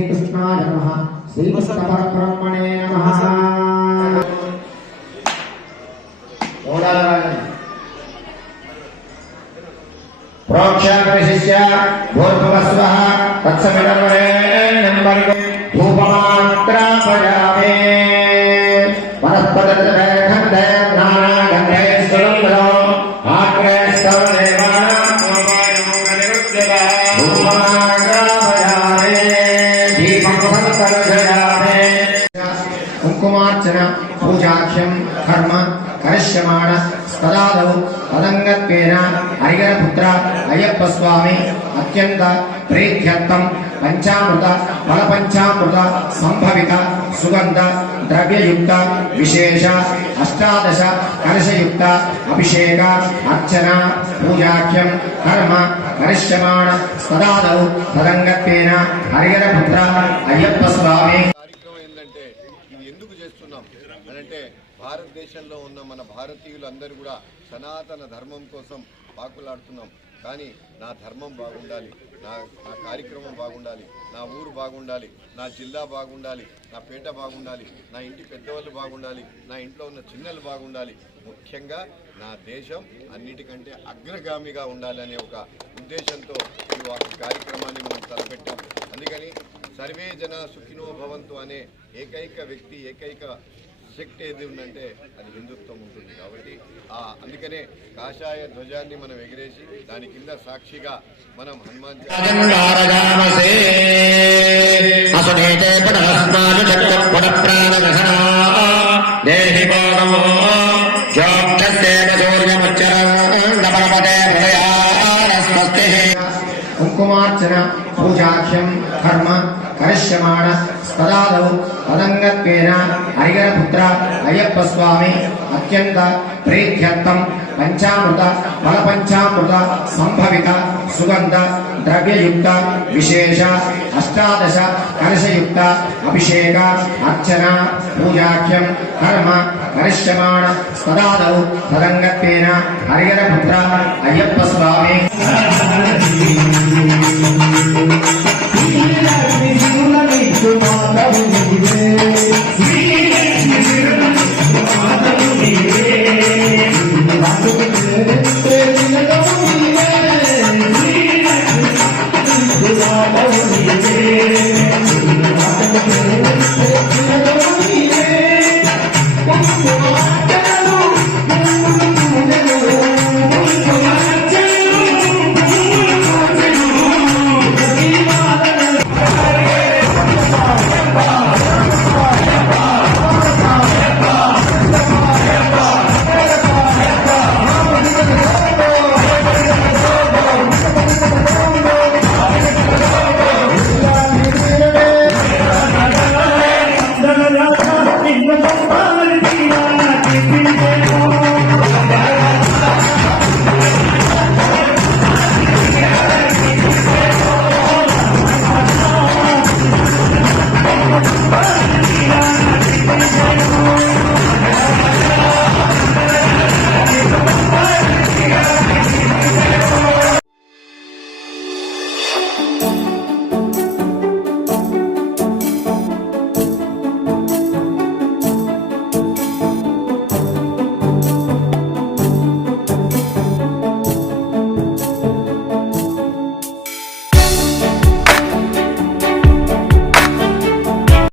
श्रीकृष्णाय नमः श्रीकृष्णपरब्रह्मणे नमः प्रोक्षाप्रशिष्य भूर्भुवस्वः तत्सवितर्वरेण्यं भर्गो धूपमात्रापयामे वनस्पतिर्गन्धे नानागन्धे सुगन्धो आग्रे सर्वदेवानां दीपं सर्जयामे कुङ्कुमार्चन पूजाख्यं कर्म करिष्यमाण तदादौ तदंगत्वेन हरिहरपुत्र अय्यप्प स्वामी अत्यंत प्रीत्यर्थं पंचामृत फलपंचामृत संभवित सुगंध द्रव्ययुक्त विशेष अष्टादश कलशयुक्त अभिषेक अर्चना पूजाख्यं कर्म करिष्यमाण तदादौ तदंगत्वेन हरिहरपुत्र अय्यप्प स्वामी భారతదేశంలో ఉన్న మన భారతీయులందరూ కూడా సనాతన ధర్మం కోసం పాకులాడుతున్నాం. కానీ నా ధర్మం బాగుండాలి, నా కార్యక్రమం బాగుండాలి, నా ఊరు బాగుండాలి, నా జిల్లా బాగుండాలి, నా పేట బాగుండాలి, నా ఇంటి పెద్దవాళ్ళు బాగుండాలి, నా ఇంట్లో ఉన్న చిన్నలు బాగుండాలి, ముఖ్యంగా నా దేశం అన్నిటికంటే అగ్రగామిగా ఉండాలనే ఒక ఉద్దేశంతో ఈ కార్యక్రమాన్ని మనం తలపెట్టాం. అందుకని సర్వే జన సుఖినో భవంతు అనే ఏకైక వ్యక్తి ఏకైక శక్తి ఏది ఉందంటే అది హిందుత్వం ఉంటుంది. కాబట్టి అందుకనే కాషాయ ధ్వజాన్ని మనం ఎగిరేసి దాని కింద సాక్షిగా మనం హనుమాన్ కుంకుమార్చన పూజాఖ్యం కర్మ కరిష్యమాణ తదాదౌ తదంగత్వేన హరిహరపుత్ర అయ్యప్ప స్వామి అత్యంత ప్రీత్యర్థం పంచామృత ఫలపంచామృత సంభవిత సుగంధ ద్రవ్యయుక్త విశేష అష్టాదశ కలశయుక్త అభిషేక అర్చన పూజాఖ్యం కర్మ కరిష్యమాణ తదాదౌ తదంగత్వేన హరిహరపుత్ర అయ్యప్ప స్వామి